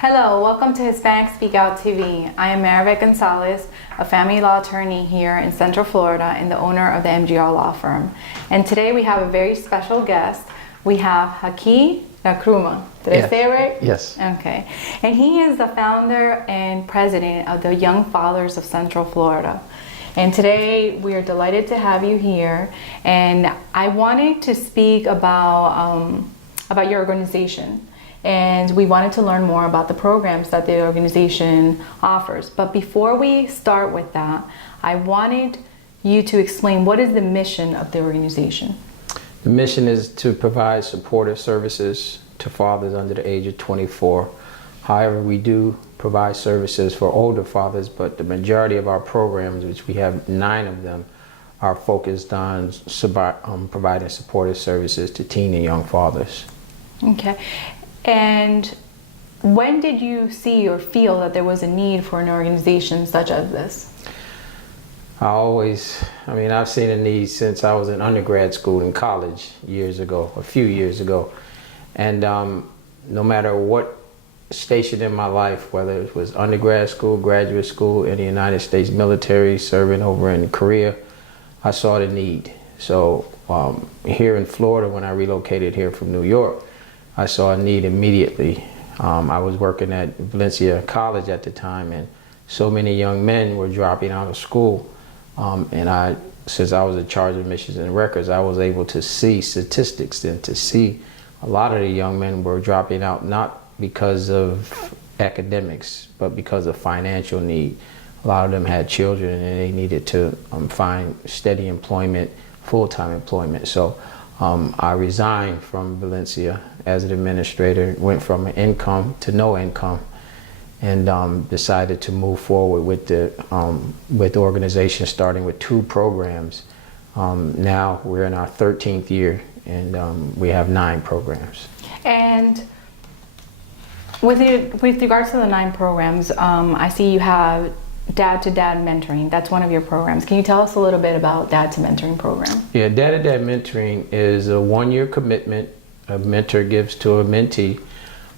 Hello, welcome to Hispanic Speak Out TV. I am Marivet Gonzalez, a family law attorney here in Central Florida and the owner of the MGR law firm. And today we have a very special guest. We have Haki Nkrumah. Did I say it right? Yes. Okay. And he is the founder and president of the Young Fathers of Central Florida. And today we are delighted to have you here. And I wanted to speak about your organization. And we wanted to learn more about the programs that the organization offers. But before we start with that, I wanted you to explain what is the mission of the organization. The mission is to provide supportive services to fathers under the age of 24. However, we do provide services for older fathers, but the majority of our programs, which we have 9 of them, are focused on providing supportive services to teen and young fathers. Okay. And when did you see or feel that there was a need for an organization such as this? I've seen a need since I was in undergrad school and college a few years ago. And no matter what station in my life, whether it was undergrad school, graduate school, in the United States military, serving over in Korea, I saw the need. So here in Florida, when I relocated here from New York, I saw a need immediately. I was working at Valencia College at the time, and so many young men were dropping out of school. Since I was in charge of admissions and records, I was able to see statistics and to see a lot of the young men were dropping out not because of academics, but because of financial need. A lot of them had children and they needed to find steady employment, full-time employment. So I resigned from Valencia as an administrator, went from an income to no income, and decided to move forward with the organization, starting with 2 programs. Now we're in our 13th year, and we have 9 programs. And with regards to the 9 programs, I see you have Dad-to-Dad Mentoring. That's one of your programs. Can you tell us a little bit about Dad-to-Mentoring program? Yeah, Dad-to-Dad Mentoring is a 1-year commitment a mentor gives to a mentee,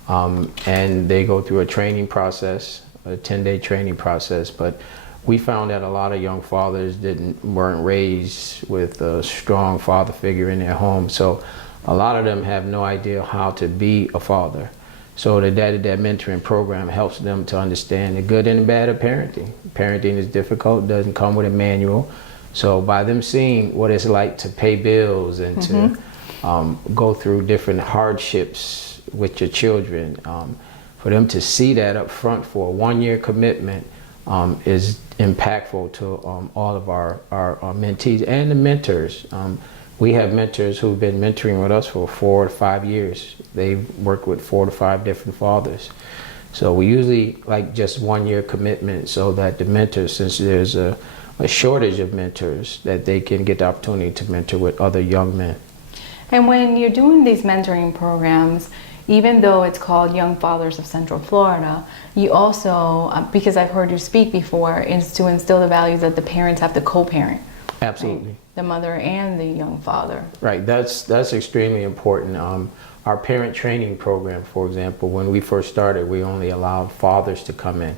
and they go through a training process, a 10-day training process. But we found that a lot of young fathers weren't raised with a strong father figure in their home, so a lot of them have no idea how to be a father. So the Dad-to-Dad Mentoring program helps them to understand the good and the bad of parenting. Parenting is difficult, doesn't come with a manual. So by them seeing what it's like to pay bills and to go through different hardships with your children, for them to see that up front for a 1-year commitment is impactful to all of our mentees and the mentors. We have mentors who've been mentoring with us for 4 to 5 years. They've worked with 4 to 5 different fathers. So we usually like just 1-year commitment so that the mentors, since there's a shortage of mentors, that they can get the opportunity to mentor with other young men. And when you're doing these mentoring programs, even though it's called Young Fathers of Central Florida, you also, because I've heard you speak before, is to instill the values that the parents have to co-parent. Absolutely. Right? The mother and the young father. Right, that's extremely important. Our parent training program, for example, when we first started, we only allowed fathers to come in.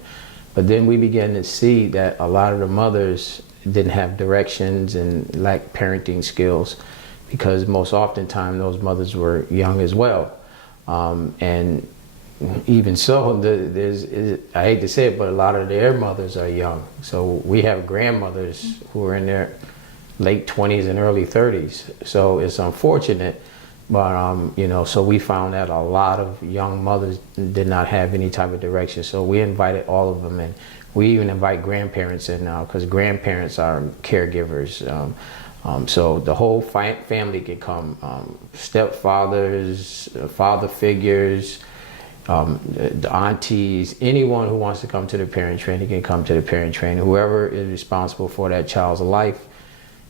But then we began to see that a lot of the mothers didn't have directions and lacked parenting skills, because most oftentimes those mothers were young as well. And even so, I hate to say it, but a lot of their mothers are young. So we have grandmothers who are in their late 20s and early 30s. So it's unfortunate, but so we found that a lot of young mothers did not have any type of direction. So we invited all of them in. We even invite grandparents in now, because grandparents are caregivers. So the whole family can come, stepfathers, father figures, the aunties, anyone who wants to come to the parent training can come to the parent training. Whoever is responsible for that child's life,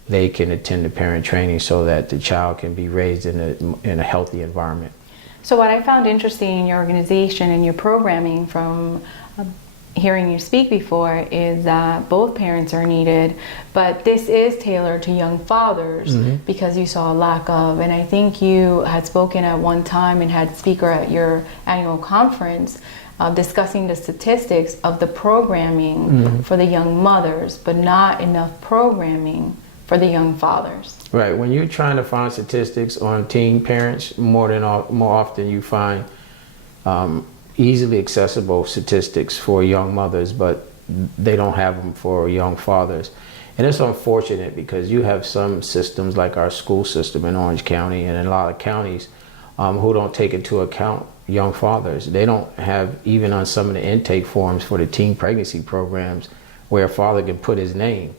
they can attend the parent training so that the child can be raised in a healthy environment. So what I found interesting in your organization and your programming from hearing you speak before is that both parents are needed, but this is tailored to young fathers because you saw a lack of, and I think you had spoken at one time and had speaker at your annual conference discussing the statistics of the programming for the young mothers, but not enough programming for the young fathers. Right. When you're trying to find statistics on teen parents, more often you find easily accessible statistics for young mothers, but they don't have them for young fathers. And it's unfortunate because you have some systems like our school system in Orange County and in a lot of counties who don't take into account young fathers. They don't have, even on some of the intake forms for the teen pregnancy programs, where a father can put his name.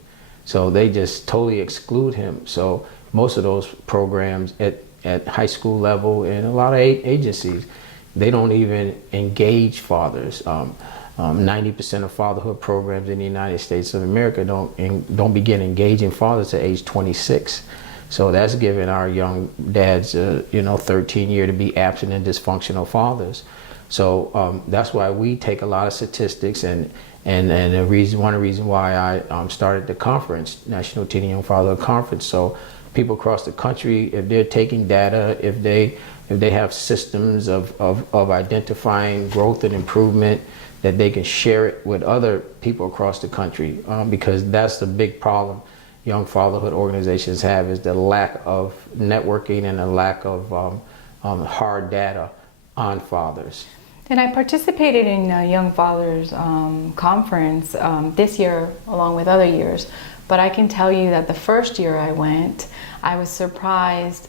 So they just totally exclude him. So most of those programs at high school level and a lot of agencies, they don't even engage fathers. 90% of fatherhood programs in the United States of America don't begin engaging fathers at age 26. So that's giving our young dads, 13 years to be absent and dysfunctional fathers. So that's why we take a lot of statistics, and one of the reasons why I started the conference, National Teen and Young Fatherhood Conference. So people across the country, if they're taking data, if they have systems of identifying growth and improvement, that they can share it with other people across the country, because that's the big problem young fatherhood organizations have, is the lack of networking and a lack of hard data on fathers. And I participated in a Young Fathers conference this year along with other years, but I can tell you that the first year I went, I was surprised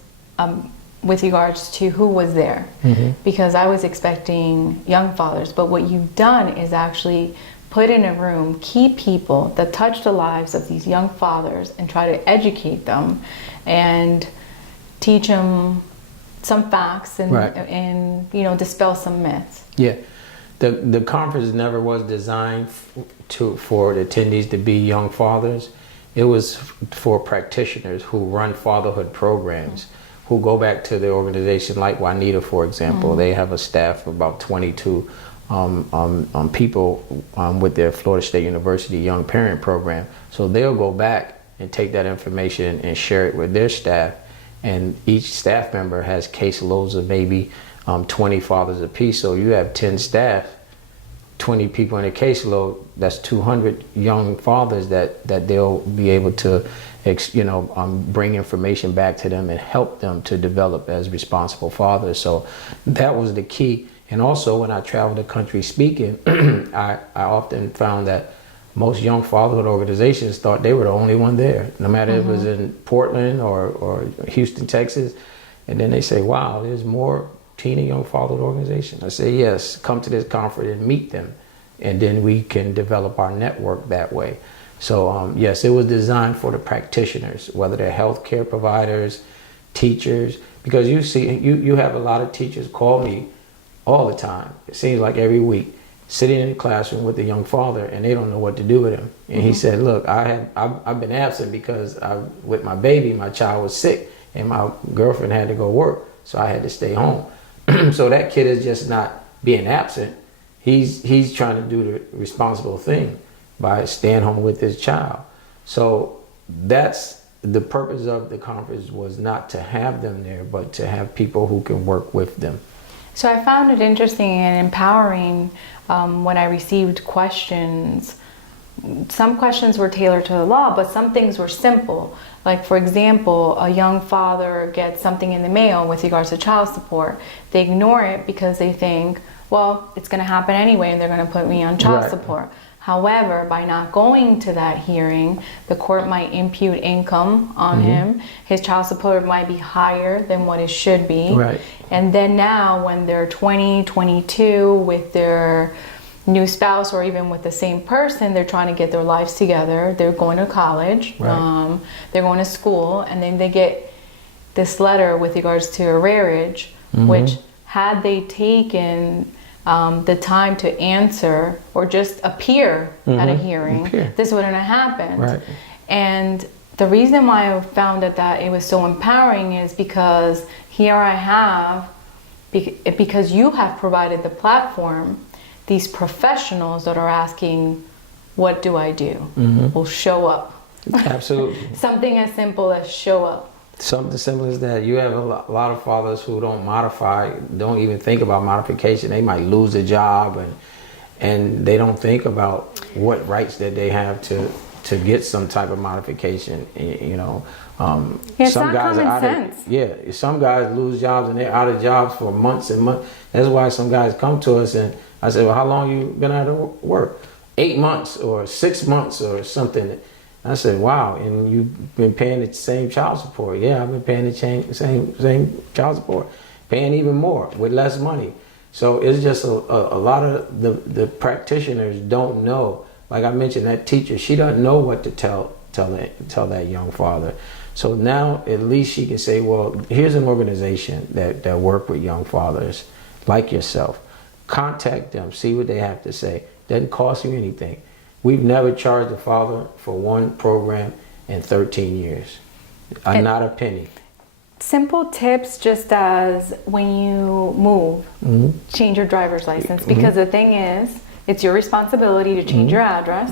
with regards to who was there, because I was expecting young fathers, but what you've done is actually put in a room key people that touch the lives of these young fathers and try to educate them and teach them some facts and, right. and dispel some myths. Yeah, the conference never was designed for the attendees to be young fathers. It was for practitioners who run fatherhood programs, who go back to the organization like Juanita, for example. They have a staff of about 22 people with their Florida State University Young Parent Program. So they'll go back and take that information and share it with their staff. And each staff member has caseloads of maybe 20 fathers apiece. So you have 10 staff, 20 people in a caseload, that's 200 young fathers that they'll be able to bring information back to them and help them to develop as responsible fathers. So that was the key. And also when I traveled the country speaking, I often found that most young fatherhood organizations thought they were the only one there, no matter if it was in Portland or Houston, Texas. And then they say, wow, there's more teen and young fatherhood organizations. I say, yes, come to this conference and meet them. And then we can develop our network that way. So yes, it was designed for the practitioners, whether they're healthcare providers, teachers, because you have a lot of teachers call me all the time. It seems like every week, sitting in the classroom with a young father, and they don't know what to do with him. And he said, look, I've been absent because with my baby, my child was sick and my girlfriend had to go work, so I had to stay home. So that kid is just not being absent. He's trying to do the responsible thing by staying home with his child. So that's the purpose of the conference, was not to have them there, but to have people who can work with them. So I found it interesting and empowering when I received questions. Some questions were tailored to the law, but some things were simple. Like, for example, a young father gets something in the mail with regards to child support. They ignore it because they think, well, it's going to happen anyway and they're going to put me on child support. However, by not going to that hearing, the court might impute income on him. His child support might be higher than what it should be. Right. And then now when they're 20, 22 with their new spouse or even with the same person, they're trying to get their lives together. They're going to college, right. They're going to school, and then they get this letter with regards to arrearage, which had they taken the time to answer or just appear at a hearing, this wouldn't have happened. Right. And the reason why I found that it was so empowering is because here I have, because you have provided the platform these professionals that are asking, what do I do? Will show up. Absolutely. Something as simple as show up. Something simple as that. You have a lot of fathers who don't modify, don't even think about modification. They might lose a job and they don't think about what rights that they have to get some type of modification. You know, It's some guys not common sense. Some guys lose jobs and they're out of jobs for months and months. That's why some guys come to us and I say, well, how long you been out of work? 8 months or 6 months or something. I said, wow, and you've been paying the same child support. Yeah, I've been paying the same child support, paying even more with less money. So it's just a lot of the practitioners don't know. Like I mentioned, that teacher, she doesn't know what to tell that young father. So now at least she can say, well, here's an organization that work with young fathers like yourself. Contact them, see what they have to say. Doesn't cost you anything. We've never charged a father for one program in 13 years. Not a penny. Simple tips, just as when you move, change your driver's license. Because the thing is, it's your responsibility to change your address.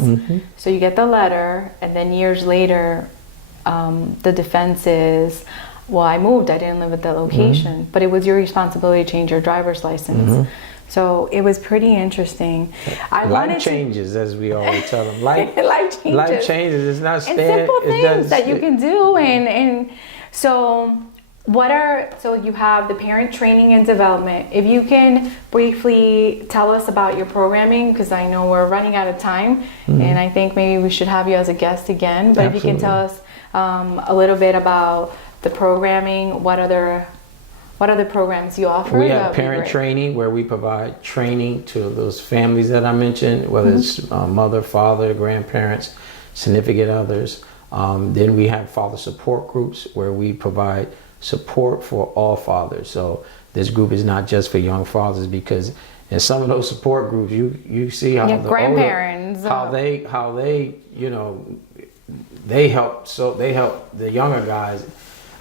So you get the letter, and then years later, the defense is, well, I moved, I didn't live at that location. But it was your responsibility to change your driver's license. So it was pretty interesting. Life changes, as we always tell them. Life changes. Life changes. It's not and simple things that you can do. And so you have the parent training and development. If you can briefly tell us about your programming, because I know we're running out of time, and I think maybe we should have you as a guest again. But Absolutely. If you can tell us a little bit about the programming, what other programs you offer? We have parent training, where we provide training to those families that I mentioned, whether it's mother, father, grandparents, significant others. Then we have father support groups, where we provide support for all fathers. So this group is not just for young fathers, because in some of those support groups, you see how the grandparents, older, how they you know, they help the younger guys.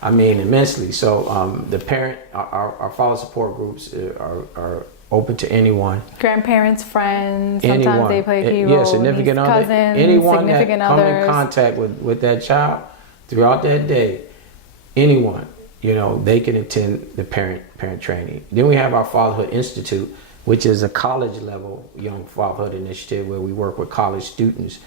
I mean, immensely. So our father support groups are open to anyone. Grandparents, friends, sometimes anyone. They play key roles. Yeah, significant other. Cousins, anyone significant that others. come in contact with that child throughout that day, anyone, you know, they can attend the parent training. Then we have our Fatherhood Institute, which is a college level young fatherhood initiative where we work with college students.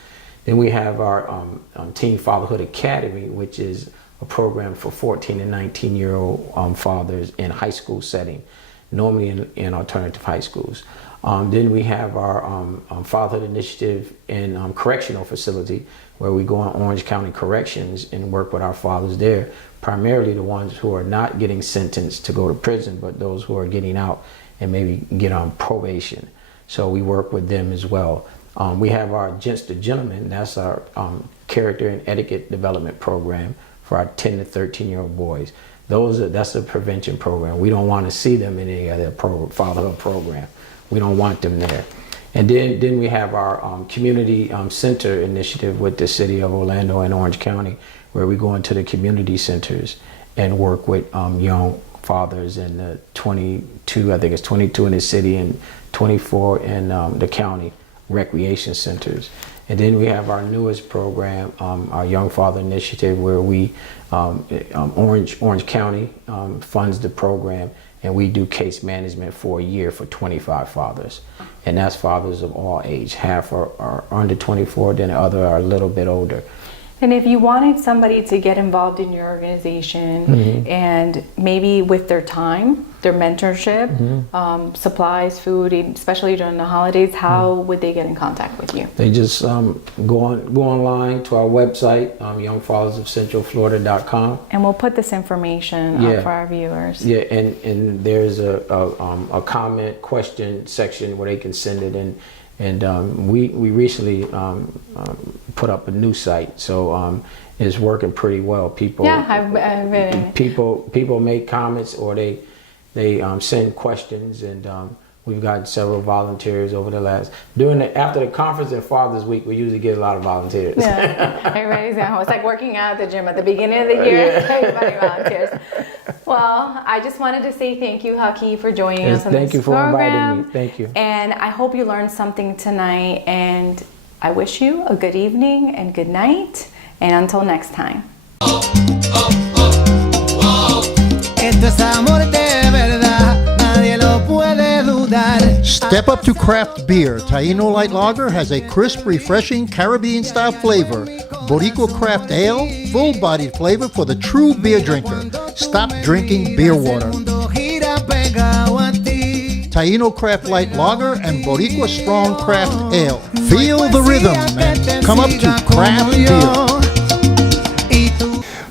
Then we have our Teen Fatherhood Academy, which is a program for 14 and 19-year-old fathers in high school setting, normally in alternative high schools. Then we have our Fatherhood Initiative in correctional facility, where we go on Orange County Corrections and work with our fathers there, primarily the ones who are not getting sentenced to go to prison, but those who are getting out and maybe get on probation. So we work with them as well. We have our Gents to Gentlemen, that's our character and etiquette development program for our 10 to 13-year-old boys. That's a prevention program. We don't want to see them in any other fatherhood program. We don't want them there. And then we have our community center initiative with the city of Orlando and Orange County, where we go into the community centers and work with young fathers in the 22 in the city and 24 in the county recreation centers. And then we have our newest program, our Young Father Initiative, where we, Orange County funds the program, and we do case management for a year for 25 fathers. And that's fathers of all age. Half are under 24, then the other are a little bit older. And if you wanted somebody to get involved in your organization and maybe with their time, their mentorship, supplies, food, especially during the holidays, how would they get in contact with you? They just go online to our website, youngfathersofcentralflorida.com. And we'll put this information up for our viewers. Yeah, and there's a comment question section where they can send it in. And we recently put up a new site, so it's working pretty well. People, I've been. People make comments, or they send questions, and We've gotten several volunteers over the last, after the conference and Father's Week, we usually get a lot of volunteers. Yeah, everybody's at home. It's like working out at the gym at the beginning of the year. Everybody volunteers. Well, I just wanted to say thank you, Haki, for joining us on this program. Thank you for inviting me. Thank you. And I hope you learned something tonight. And I wish you a good evening and good night. And until next time. Esto es amor de verdad, nadie lo puede dudar. Step up to craft beer. Taino Light Lager has a crisp, refreshing Caribbean-style flavor. Boricua Craft Ale, full-bodied flavor for the true beer drinker. Stop drinking beer water. Taino Craft Light Lager and Boricua Strong Craft Ale. Feel the rhythm and come up to craft beer.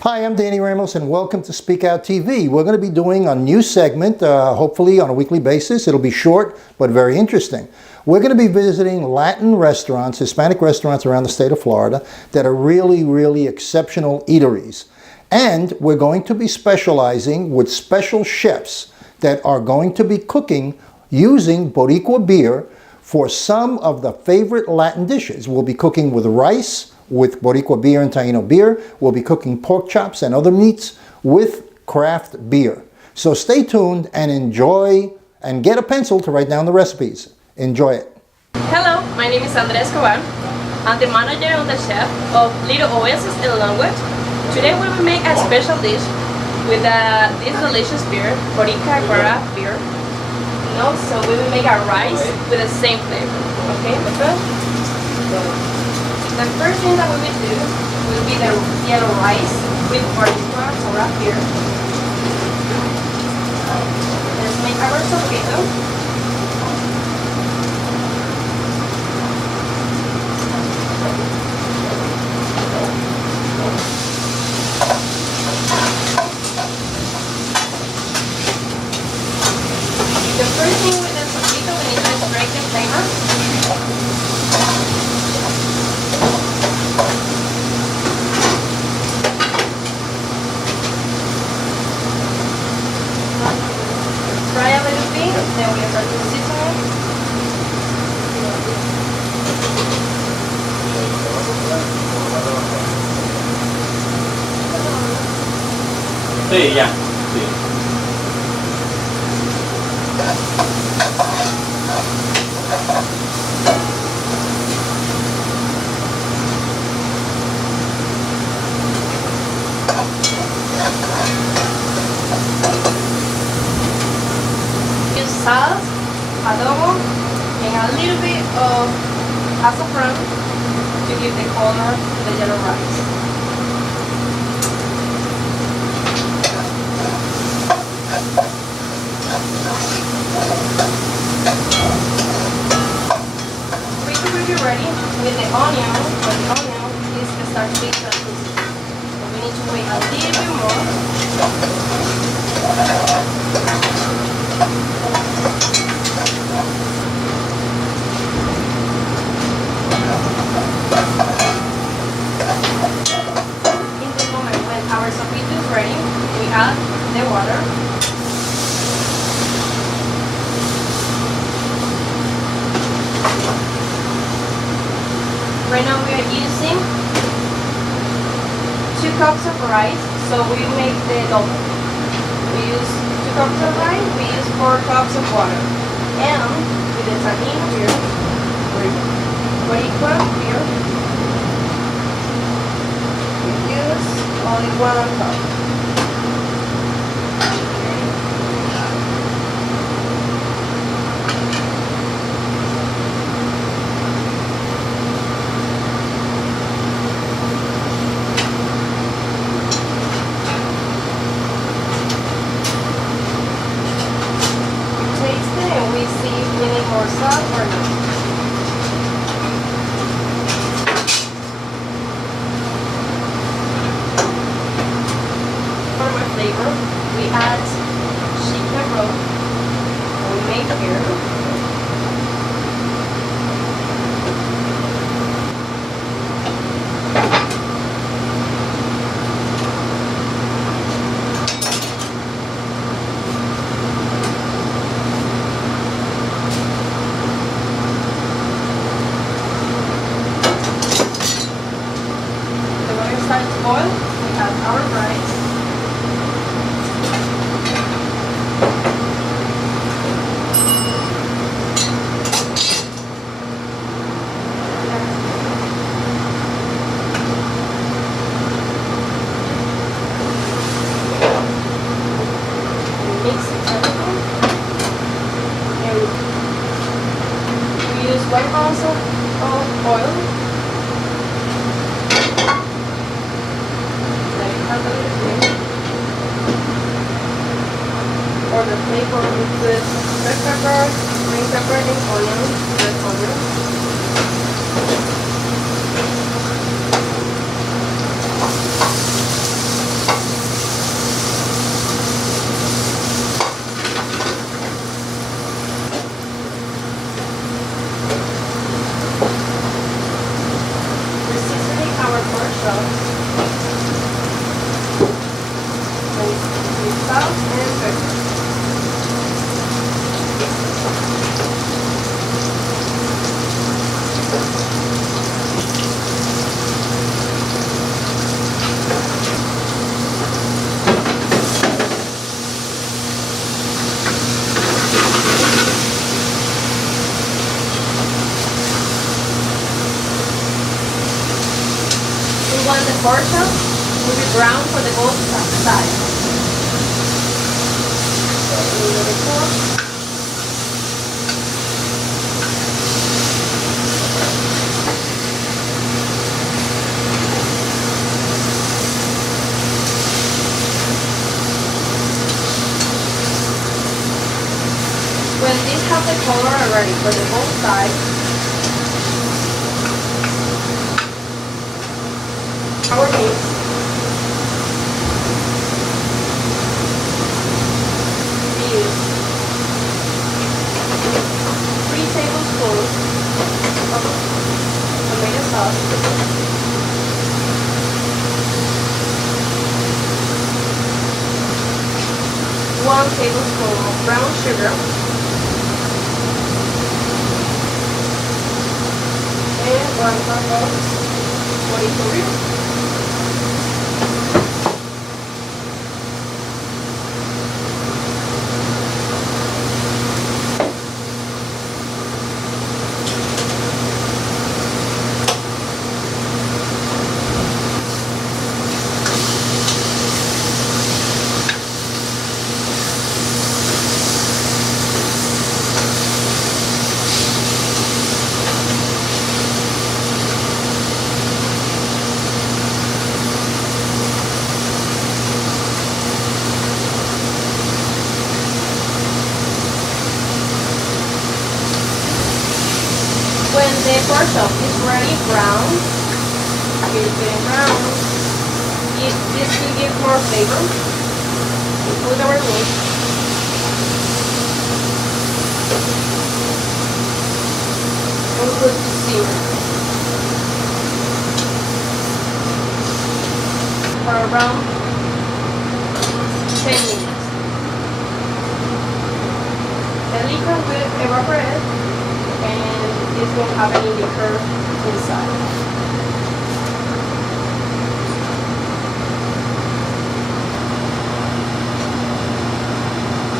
Hi, I'm Danny Ramos and welcome to Speak Out TV. We're going to be doing a new segment, hopefully on a weekly basis. It'll be short, but very interesting. We're going to be visiting Latin restaurants, Hispanic restaurants around the state of Florida that are really, really exceptional eateries. And we're going to be specializing with special chefs that are going to be cooking using Boricua beer for some of the favorite Latin dishes. We'll be cooking with rice, with Boricua beer and Taino beer. We'll be cooking pork chops and other meats with craft beer. So stay tuned and enjoy, and get a pencil to write down the recipes. Enjoy it. Hello, my name is Andrea Escobar. I'm the manager and the chef of Little Oasis in Longwood. Today we will make a special dish with this delicious beer, Boricua beer. So we will make our rice with the same flavor. Okay, the first thing that we will do will be the yellow rice with Boricua beer. Let's make our sofrito. The first thing with the sofrito, we need to extract the flavor. Fry a little bit, then we start to season it. Sí, ya. Sí. Use salt, adobo, and a little bit of azafran to give the color to the yellow rice. We will be ready with the onion, but the onion is to start to be translucent. So we need to wait a little bit more. In the moment when our sofrito is ready, we add the water. Right now we are using 2 cups of rice, so we make the double. We use 2 cups of rice, we use 4 cups of water. And with the Taino beer, Boricua beer, we use only 1 cup. More salt or not. 1 ounce of oil. Let it have a little bit. For the flavor, we put red pepper, green pepper, and onion, red onion. The pork chop will be brown for the both sides. So a little bit more. When this has the color already for the both sides, our meat. We use 3 tablespoons of tomato sauce, 1 tablespoon of brown sugar, and 1 cup of Boricua. When the pork chop is ready brown, it's getting brown, this will give more flavor. We put our meat. And we put to simmer for around 10 minutes. The liquor will evaporate and this won't have any liquor inside.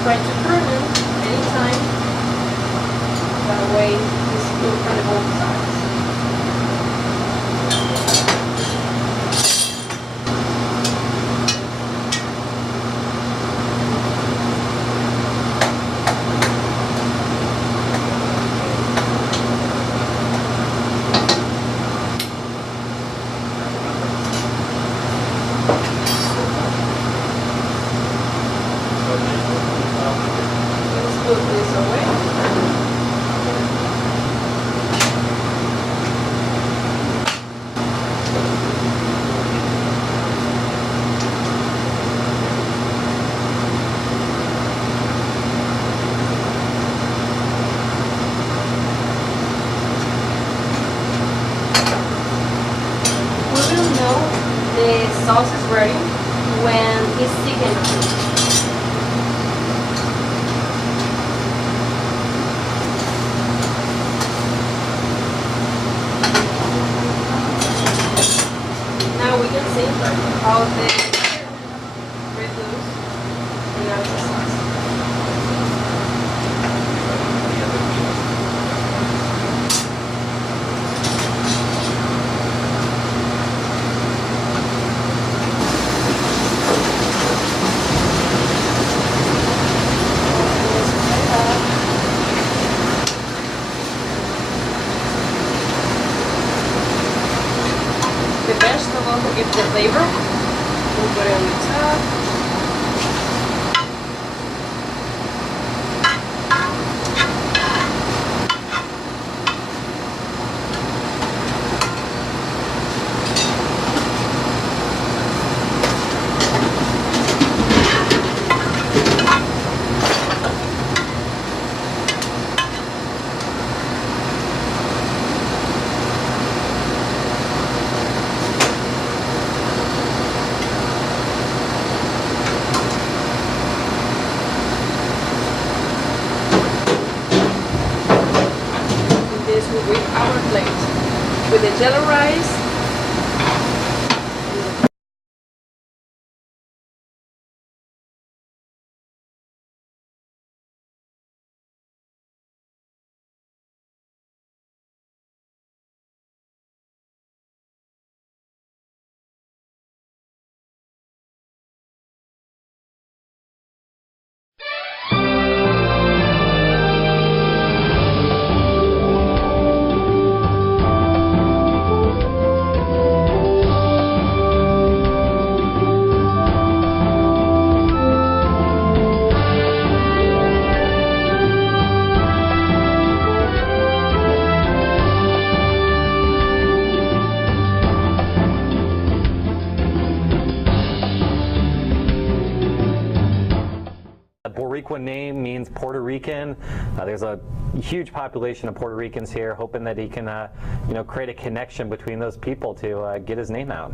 Try to turn it anytime. That way it's cooked on both sides. Put this away. We will know the sauce is ready when it's thickened. We can see how the reduce and add the sauce. give the flavor. We'll put it on the top. This will be our plate with the jello rice. Boricua name means Puerto Rican. There's a huge population of Puerto Ricans here, hoping that he can, create a connection between those people to get his name out.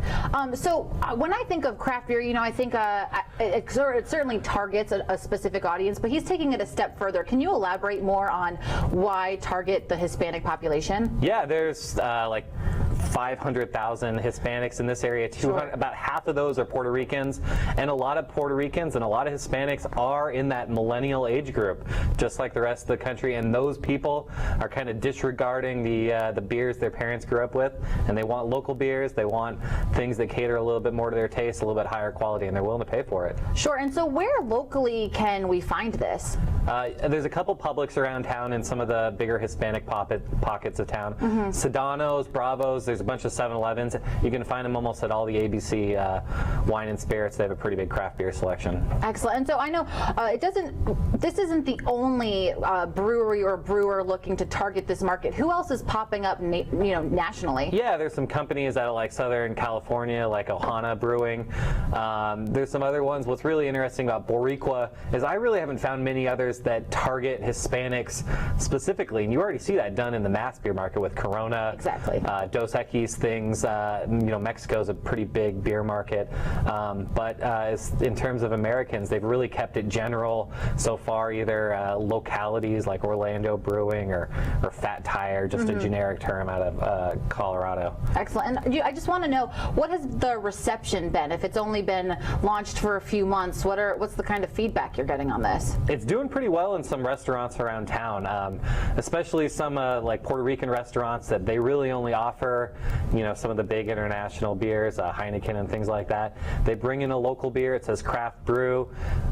So when I think of craft beer, I think it certainly targets a specific audience, but he's taking it a step further. Can you elaborate more on why target the Hispanic population? Yeah, there's like 500,000 Hispanics in this area. About half of those are Puerto Ricans, and a lot of Puerto Ricans and a lot of Hispanics are in that millennial age group, just like the rest of the country. And those people are kind of disregarding the beers their parents grew up with, and they want local beers. They want things that cater a little bit more to their taste, a little bit higher quality, and they're willing to pay for it. Sure. And so, where locally can we find this? There's a couple Publix around town in some of the bigger Hispanic pockets of town. Sedano's, Bravo's. There's a bunch of 7-Elevens. You can find them almost at all the ABC wine and spirits. They have a pretty big craft beer selection. Excellent. And so I know this isn't the only brewery or brewer looking to target this market. Who else is popping up, nationally? Yeah, there's some companies out of like Southern California, like Ohana Brewing. There's some other ones. What's really interesting about Boricua is I really haven't found many others that target Hispanics specifically. And you already see that done in the mass beer market with Corona. Exactly. Dos Equis things. Mexico's a pretty big beer market. But in terms of Americans, they've really kept it general so far, either localities like Orlando Brewing or Fat Tire, just a generic term out of Colorado. Excellent. And I just want to know, what has the reception been? If it's only been launched for a few months, what's the kind of feedback you're getting on this? It's doing pretty well in some restaurants around town, especially some like Puerto Rican restaurants that they really only offer, some of the big international beers, Heineken and things like that. They bring in a local beer. It says craft brew.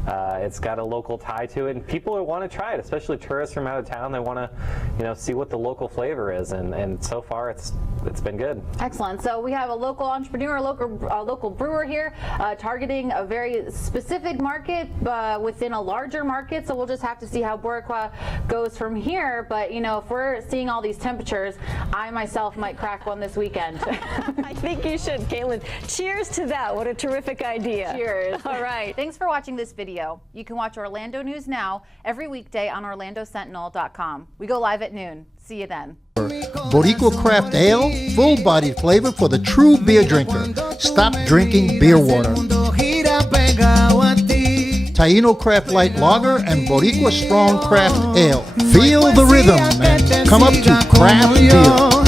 It's got a local tie to it, and people want to try it, especially tourists from out of town. They want to, see what the local flavor is, and so far it's been good. Excellent. So we have a local entrepreneur, a local brewer here, targeting a very specific market within a larger market. So we'll just have to see how Boricua goes from here. But if we're seeing all these temperatures, I myself might crack one this weekend. I think you should, Caitlin. Cheers to that. What a terrific idea. Cheers. All right. Thanks for watching this video. You can watch Orlando News Now every weekday on OrlandoSentinel.com. We go live at noon. See you then. Boricua Craft Ale, full-bodied flavor for the true beer drinker. Stop drinking beer water. Taino Craft Light Lager and Boricua Strong Craft Ale. Feel the rhythm and come up to craft beer.